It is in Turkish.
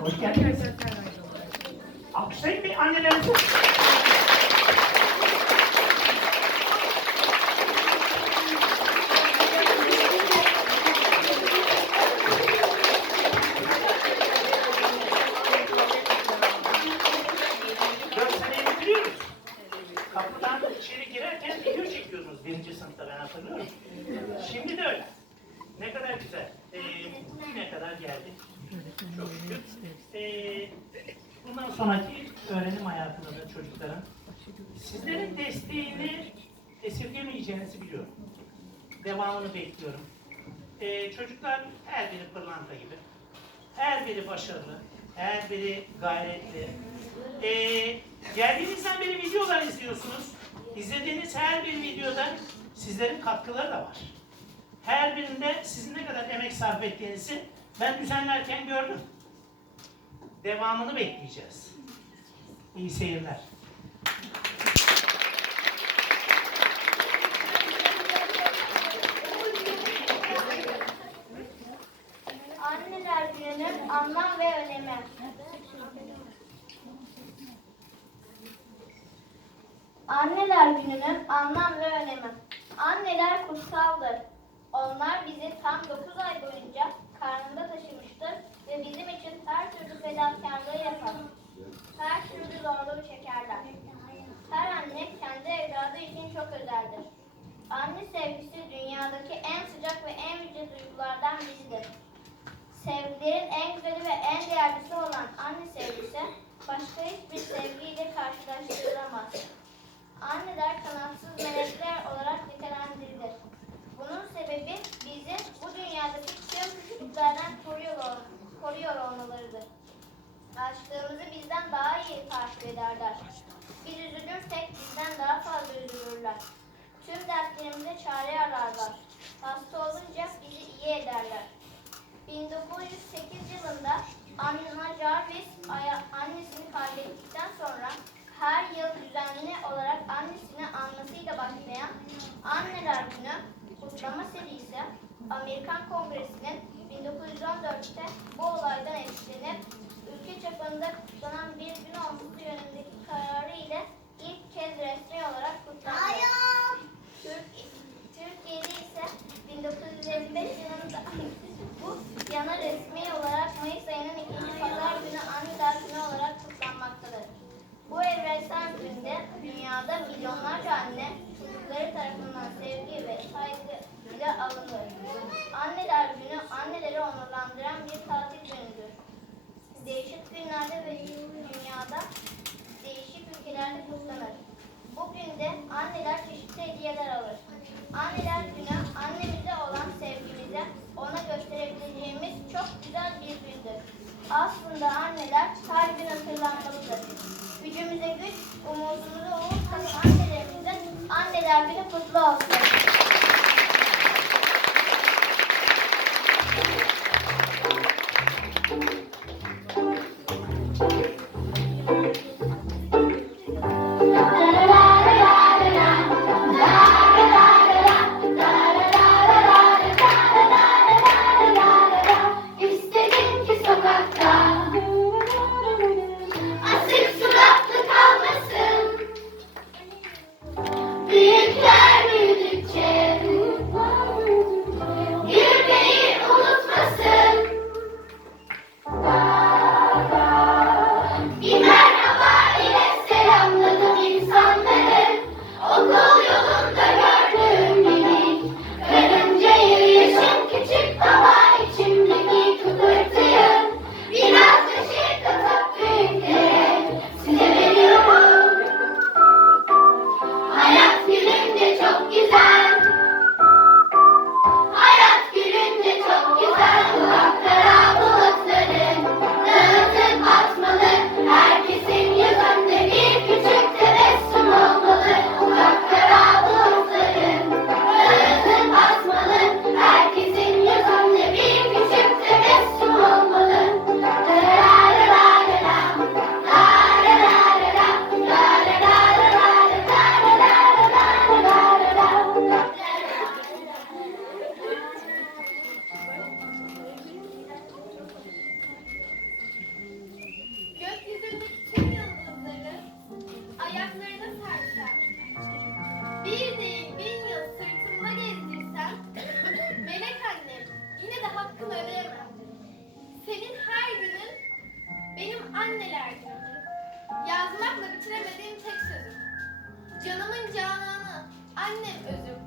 Hoş geldiniz. Alkışlayın bir annelerimizi. Kapıdan içeri girerken video çekiyordunuz birinci sınıfta ben hatırlıyorum. Şimdi de öyle. Ne kadar güzel. Ee, bugüne kadar geldik. Ee, bundan sonraki öğrenim hayatında da çocukların sizlerin desteğini esirgemeyeceğinizi biliyorum. Devamını bekliyorum. Ee, çocuklar her biri pırlanta gibi. Her biri başarılı. Her biri gayretli. Ee, geldiğinizden beri videolar izliyorsunuz. İzlediğiniz her bir videoda sizlerin katkıları da var. Her birinde sizin ne kadar emek sarf ettiğinizi ben düzenlerken gördüm. Devamını bekleyeceğiz. İyi seyirler. Anneler gününün anlam ve önemi. Anneler gününün anlam ve önemi. Anneler kutsaldır. Onlar bizi tam 9 ay boyunca karnında taşımıştır ve bizim için her türlü fedakarlığı yapar. Her türlü zorluğu çekerler. Her anne kendi evladı için çok özeldir. Anne sevgisi dünyadaki en sıcak ve en yüce duygulardan biridir. Sevgilerin en güzeli ve en değerlisi olan anne sevgisi başka hiçbir sevgiyle karşılaştırılamaz. Anneler kanatsız melekler olarak nitelendirilir. Bunun sebebi bizi bu dünyadaki tüm kötülüklerden koruyor, ol- koruyor olmalarıdır. Aşklarımızı bizden daha iyi takip ederler. Biz üzülürsek bizden daha fazla üzülürler. Tüm dertlerimize çare ararlar. Hasta olunca bizi iyi ederler. 1908 yılında Anna Jarvis annesini kaybettikten sonra her yıl düzenli olarak annesini anmasıyla başlayan Anneler Günü kutlama serisi Amerikan Kongresi'nin 1914'te bu olaydan etkilenip ülke çapında kutlanan bir gün olması yönündeki kararı ile ilk kez resmi olarak kutlandı. Türk- Türkiye'de ise 1955 yılında bu yana resmi olarak Mayıs ayının ikinci pazar günü anneler günü olarak kutlanmaktadır. Bu evrensel günde dünyada milyonlarca anne çocukları tarafından sevgi ve saygı ile alınır. Anneler günü anneleri onurlandıran bir tatil günüdür. Değişik günlerde ve dünyada değişik ülkelerde kutlanır. Bugün de anneler çeşitli hediyeler alır. Anneler günü annemize olan sevgimizi ona gösterebileceğimiz çok güzel bir gündür. Aslında anneler her gün hatırlanmalıdır. Gücümüze güç, umudumuza umut katan annelerimizin anneler günü kutlu olsun. Canımın cananı, annem özüm.